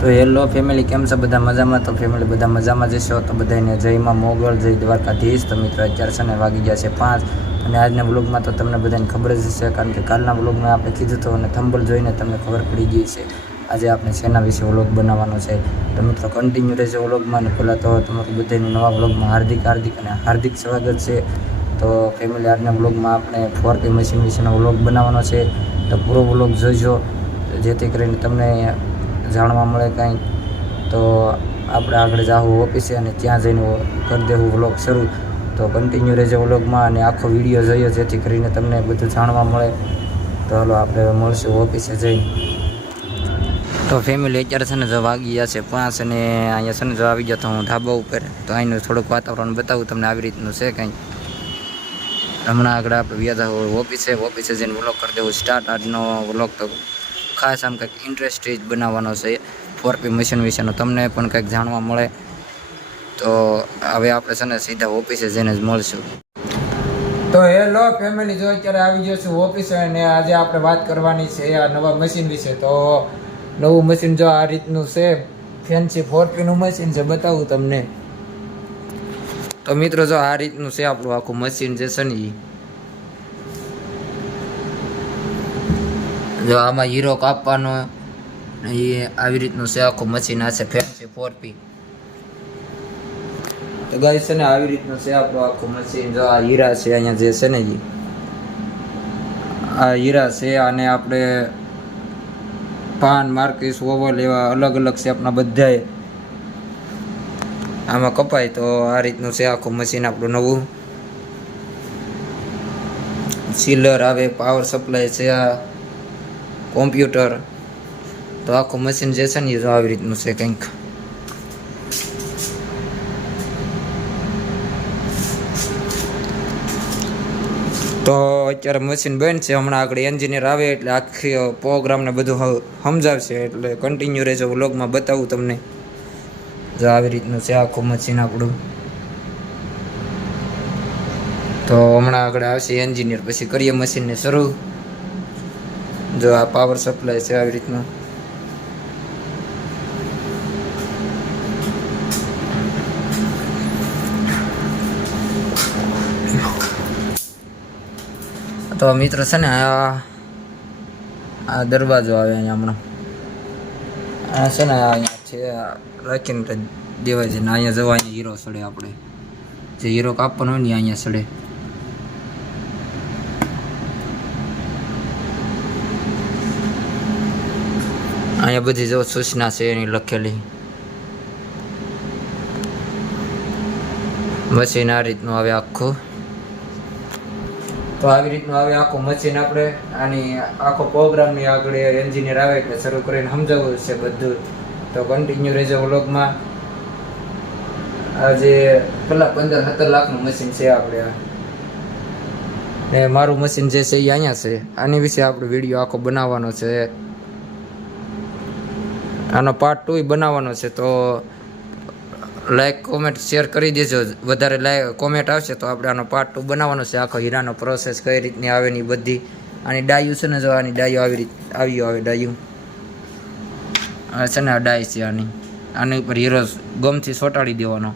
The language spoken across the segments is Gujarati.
તો હેલો ફેમિલી, કેમ છે બધા મજામાં? તો ફેમિલી બધા મજામાં જશો તો બધાને જયમાં મોગલ, જય દ્વારકાધીશ. તો મિત્રો અત્યારે છે ને વાગી ગયા છે 5 અને આજના વ્લોગમાં તો તમને બધાને ખબર જ છે, કારણ કે કાલના વ્લોગમાં આપણે કીધું હતું અને થંબલ જોઈને તમને ખબર પડી ગઈ છે આજે આપણે શેના વિશે વ્લોગ બનાવવાનો છે. તો મિત્રો કન્ટિન્યુ રહેશે વ્લોગમાં. અને પહેલાં તો તમારું બધાનું નવા વ્લોગમાં હાર્દિક સ્વાગત છે. તો ફેમિલી આજના વ્લોગમાં આપણે 4K મશીન વિશેનો વ્લોગ બનાવવાનો છે. તો પૂરો વ્લોગ જોઈજો જેથી કરીને તમને જાણવા મળે કાંઈ. તો આપણે આગળ જાવું ઓફિસે અને ત્યાં જઈને કરી દેવું વ્લોગ શરૂ. તો કન્ટિન્યુ રહેજો વ્લોગમાં અને આખો વિડીયો જોઈએ જેથી કરીને તમને બધું જાણવા મળે. તો હાલો આપણે મળશું ઓફિસે જઈને. તો ફેમિલી અત્યારે છે ને જો વાગી ગયા છે 5 અને અહીંયા છે ને જો આવી ગયો તો હું ધાબા ઉપર. તો અહીંનું થોડુંક વાતાવરણ બતાવું તમને આવી રીતનું છે કંઈ. હમણાં આગળ આપણે વ્યાજા ઓફિસે જઈને વ્લોગ કરી દેવું સ્ટાર્ટ. આજનો વ્લોગ તો ખાસ આમ કંઈક ઇન્ટરેસ્ટેડ બનાવવાનો છે 4K મશીન વિશેનો, તમને પણ કંઈક જાણવા મળે. તો હવે આપણે છે ને સીધા ઓફિસે જઈને જ મળશું. તો હેલો ફેમિલી, જો અત્યારે આવી ગયો છું ઓફિસે અને આજે આપણે વાત કરવાની છે આ નવા મશીન વિશે. તો નવું મશીન જો આ રીતનું છે, ફેન્સી 4Kનું મશીન છે, બતાવું તમને. તો મિત્રો જો આ રીતનું છે આપણું આખું મશીન જે છે ને, જો આમાં હીરો કાપવાનો એ આવી રીતનું છે આખું મશીન. આ છે ફેન્સી 4P. તો ગાઈસ છે ને આવી રીતનું છે આપણું આખું મશીન. જો આ હીરા છે અહીંયા જે છે ને આ હીરા છે, અને આપણે પાન, માર્કીસ, ઓવલ એવા અલગ અલગ શેપના બધાય આમાં કપાય. તો આ રીતનું છે આખું મશીન આપણું નવું. સીલર આવે, પાવર સપ્લાય છે, આ કોમ્પ્યુટર. તો આખું મશીન જે છે ને એ આવી રીતનું છે કંઈક. તો અત્યારે મશીન બંધ છે, હમણાં આગળ એન્જિનિયર આવે એટલે આખી પ્રોગ્રામને બધું સમજાવશે. એટલે કન્ટિન્યુ રહેજો વ્લોગમાં, બતાવું તમને. જો આવી રીતનું છે આખું મશીન આપણું. તો હમણાં આગળ આવશે એન્જિનિયર, પછી કરીએ મશીનને શરૂ. જો આ પાવર સપ્લાય છે આવી રીતનું. તો મિત્રો છે ને આ દરવાજો આવે અહીંયા હમણાં. આ છે ને અહીંયા છે રાખીને દેવાય છે ને અહીંયા જવા અહીંયા હીરો સડે. આપણે જે હીરો કાપવાનો હોય ને અહીંયા સડે. અહીંયા બધી જો સૂચના છે એની લખેલી. મશીન આ રીતનું આવે આખું. તો આવી રીતનું આવે આખું મશીન. આપણે આની આખો પ્રોગ્રામની આગળ એન્જિનિયર આવે એટલે શરૂ કરીને સમજાવવું છે બધું. તો કન્ટિન્યુ રહેજો વ્લોગમાં. આજે પેલા 15-17 લાખનું મશીન છે આપણે આ. ને મારું મશીન જે છે એ અહીંયા છે. આની વિશે આપણે વિડીયો આખો બનાવવાનો છે. આનો પાર્ટ 2 બનાવવાનો છે. તો લાઈક, કોમેન્ટ, શેર કરી દેજો. વધારે લાઈક કોમેન્ટ આવશે તો આપણે આનો પાર્ટ 2 બનાવવાનો છે. આખો હીરાનો પ્રોસેસ કઈ રીતની આવે ને બધી. આની ડાયું છે ને, જો આની ડાયું આવે ડાયું છે ને, આ ડાય છે આની ઉપર હીરો ગમથી ચોંટાડી દેવાનો.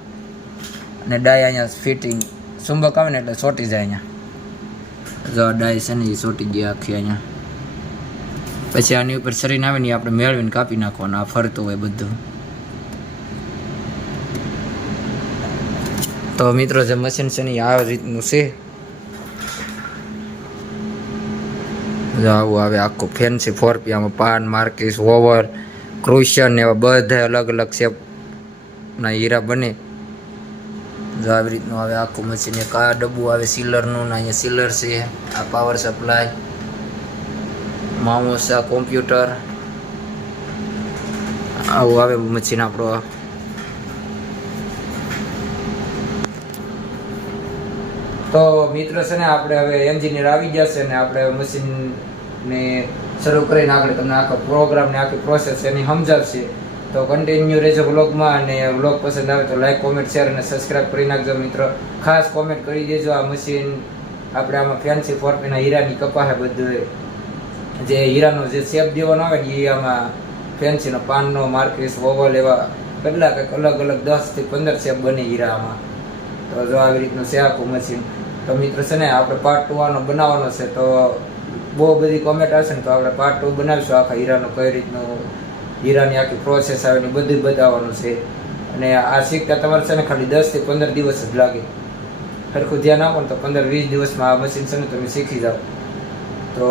અને ડાય અહીંયા ફિટિંગ ચુંબક આવે ને એટલે ચોંટી જાય અહીંયા. જો આ ડાય છે ને એ ચોંટી ગયા આખી અહીંયા. પછી આની ઉપર શરીર આવે ને આપણે મેળવીને કાપી નાખવાનું. આ ફરતું હોય બધું. તો મિત્રો જે મશીન છે ને આ રીતનું છે. આવું આવે આખું ફેન્સી 4P. આમાં પાન, માર્કીસ, ઓવર, ક્રુશન એવા બધા અલગ અલગ શેપના હીરા બને. જો આવી રીતનું આવે આખું મશીન. એક આ ડબ્બું આવે સીલરનું ને અહીંયા સીલર છે. આ પાવર સપ્લાય, માઉસ, આ કોમ્પ્યુટર. આવું આવે મશીન આપણો. તો મિત્રો છે ને આપણે હવે એન્જિનિયર આવી ગયા છે ને આપણે મશીનને શરૂ કરીને આગળ તમને આખો પ્રોગ્રામને આખી પ્રોસેસ એની સમજાવશે. તો કન્ટિન્યુ રહેજો વ્લોગમાં. અને વ્લોગ પસંદ આવે તો લાઈક, કોમેન્ટ, શેર અને સબસ્ક્રાઈબ કરી નાખજો મિત્રો. ખાસ કોમેન્ટ કરી દેજો. આ મશીન આપણે આમાં ફેન્સી 4Pના હીરાની કપાહે બધું જે હીરાનો જે શેપ દેવાનો આવે ને એ આમાં ફેન્સીનો પાનનો માર્કીસ ઓવલ એવા કેટલા કંઈક અલગ અલગ 10 થી 15 શેપ બની હીરામાં. તો જો આવી રીતનું છે આખું મશીન. તો મિત્રો છે ને આપણે પાર્ટ 2 આનો બનાવવાનો છે. તો બહુ બધી કોમેન્ટ આવશે ને તો આપણે પાર્ટ 2 બનાવીશું આખા હીરાનું કઈ રીતનું હીરાની આખી પ્રોસેસ આવે ને બધું જ બતાવવાનું છે. અને આ શીખતા તમારે છે ને ખાલી 10 થી 15 દિવસ જ લાગે. સરખું ધ્યાન આપો ને તો 15-20 દિવસમાં આ મશીન છે ને તમે શીખી જાઓ. તો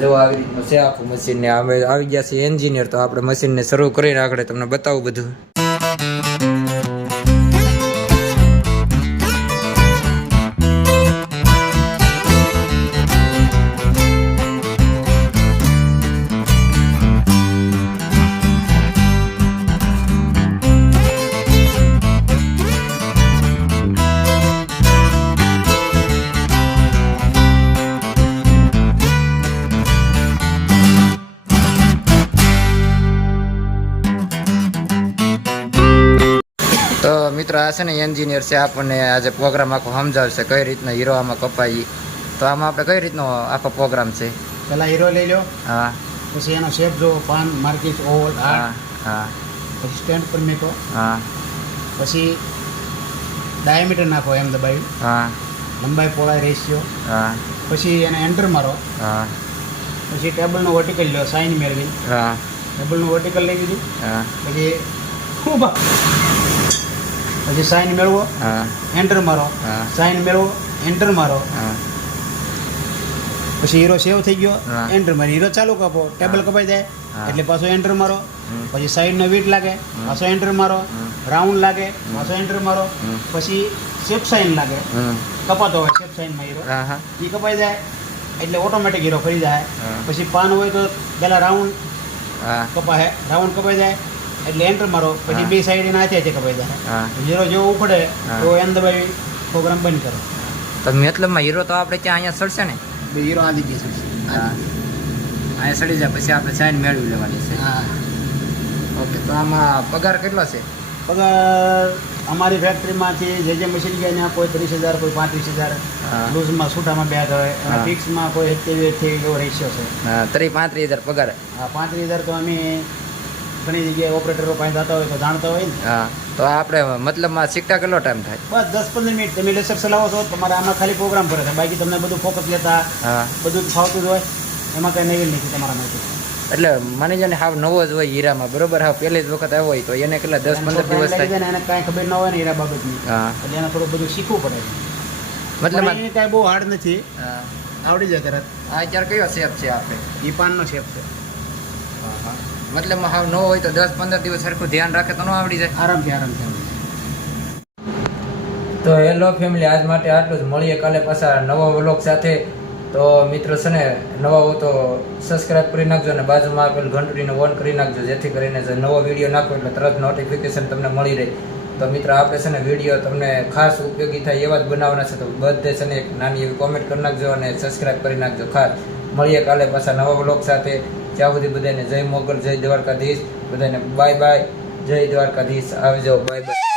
જો આવી રીતનું છે આખું મશીન ને અમે આવી ગયા છીએ એન્જિનિયર. તો આપણે મશીનને શરૂ કરીને આગળ તમને બતાવું બધું. તો મિત્રો આ છે ને એન્જિનિયર છે, આપણને આજે પ્રોગ્રામ આખો સમજાવશે કઈ રીતના હીરો આમાં કપાય. તો આમાં આપણે કઈ રીતનો આખો પ્રોગ્રામ છે? પહેલા હીરો લઈ લો, હા, પછી એનો શેપ જો પાન માર્કીસ ઓવલ હા, હા, પછી સ્ટેન્ડ પર મેકો, હા, પછી ડાયામીટર નાખો એમ દબાવી, હા, લંબાઈ પહોળાઈ રેશિયો, હા, પછી એને એન્ટર મારો, હા, પછી ટેબલનો વર્ટિકલ લો, સાઇન મેળવી, હા, ટેબલનું વર્ટિકલ લઈ દીધું, હા, પછી ઊભા, પછી સાઇન મેળવો, હા, એન્ટર મારો, હા, સાઇન મેળવો, એન્ટર મારો, હા, પછી હીરો સેવ થઈ ગયો, હા. એન્ટર મારી હીરો ચાલુ કાપો, ટેબલ કપાઈ જાય હા. એટલે પાછો એન્ટર મારો, હમ. પછી સાઈડનો વીટ લાગે, પાછો એન્ટર મારો, હમ. રાઉન્ડ લાગે, પાછો એન્ટર મારો, હમ. પછી શેપ સાઇન લાગે, હમ, કપાતો હોય શેપ સાઇનમાં હીરો, હા, હા, એ કપાઈ જાય એટલે ઓટોમેટિક હીરો ફરી જાય. હા. પછી પાન હોય તો પહેલાં રાઉન્ડ હા, કપાય, રાઉન્ડ કપાઈ જાય એટલે એન્ટર મારો, પછી હા. બે સાઈડ એના હાથે કપાઈ જાય. હા. હીરો જેવો ઉપડે હા. તો એન દબાવી પ્રોગ્રામ બંધ કરો. તો મતલબમાં હીરો તો આપણે ત્યાં અહીંયા સડશે ને? બે હીરો આધી ગઈ છે. હા, અહીંયા સડી જાય પછી આપણે સાઈન મેળવી લેવાની છે. હા, ઓકે, તો આમાં પગાર કેટલો છે? પગાર અમારી ફેક્ટરીમાંથી જે મશીન ગયા ત્યાં કોઈ 30,000, કોઈ 35,000, હા. લૂઝમાં છૂટામાં બેગ હોય, હા. ફિક્સમાં કોઈ 70 એવો રેશિયો છે. હા, 35,000 પગાર. આ 35,000 તો અમે ઘણી જગ્યાએ ઓપરેટરો પાસે જતા હોય તો જાણતા હોય ને. હા, તો આપણે મતલબમાં શીખતા કેટલો ટાઈમ થાય? બસ 10-15 મિનિટ તમે લેસર ચલાવો છો તમારે આમાં ખાલી પ્રોગ્રામ કરે છે, બાકી તમને બધું ફોકસ લેતા હા, બધું જ ફાવતું જ હોય, એમાં કંઈ નવીન નથી તમારા માટે. એટલે મને જાણે હાવ નવો જ હોય હીરામાં, બરોબર? હાવ પહેલી જ વખત આવ્યો હોય તો એને કેટલા 10-15 દિવસ થાય? એને કાંઈ ખબર ન હોય ને હીરા બાબતની, હા, એટલે એને થોડું બધું શીખવું પડે છે. મતલબ પણ એ કાંઈ બહુ હાર્ડ નથી, હા, આવડી જાય તરત. આ અત્યારે કયો શેપ છે આપણે? એ પાનનો શેપ છે, મતલબમાં હાવ નવો હોય તો 10-15 દિવસ સરખું ધ્યાન રાખે તો ન આવડી જાય? આરામથી આરામથી. તો હેલો ફેમિલી, આજ માટે આટલું જ. મળીએ કાલે પાછા નવા વ્લોગ સાથે. તો મિત્રો છે ને, નવા હો તો સબસ્ક્રાઈબ કરી નાખજો અને બાજુમાં આપેલ ઘંટડીને ઓન કરી નાખજો, જેથી કરીને જે નવો વિડીયો નાખો એટલે તરત નોટિફિકેશન તમને મળી રહે. તો મિત્રો આપણે છે ને વિડીયો તમને ખાસ ઉપયોગી થાય એવા જ બનાવવાના છે. તો બધે છે ને એક નાની એવી કોમેન્ટ કરી નાખજો અને સબસ્ક્રાઈબ કરી નાખજો ખાસ. મળીએ કાલે પાછા નવા વ્લોગ સાથે. ત્યાં સુધી બધાને જય મોગલ, જય દ્વારકાધીશ, બધાને બાય બાય, જય દ્વારકાધીશ, આવજો, બાય બાય.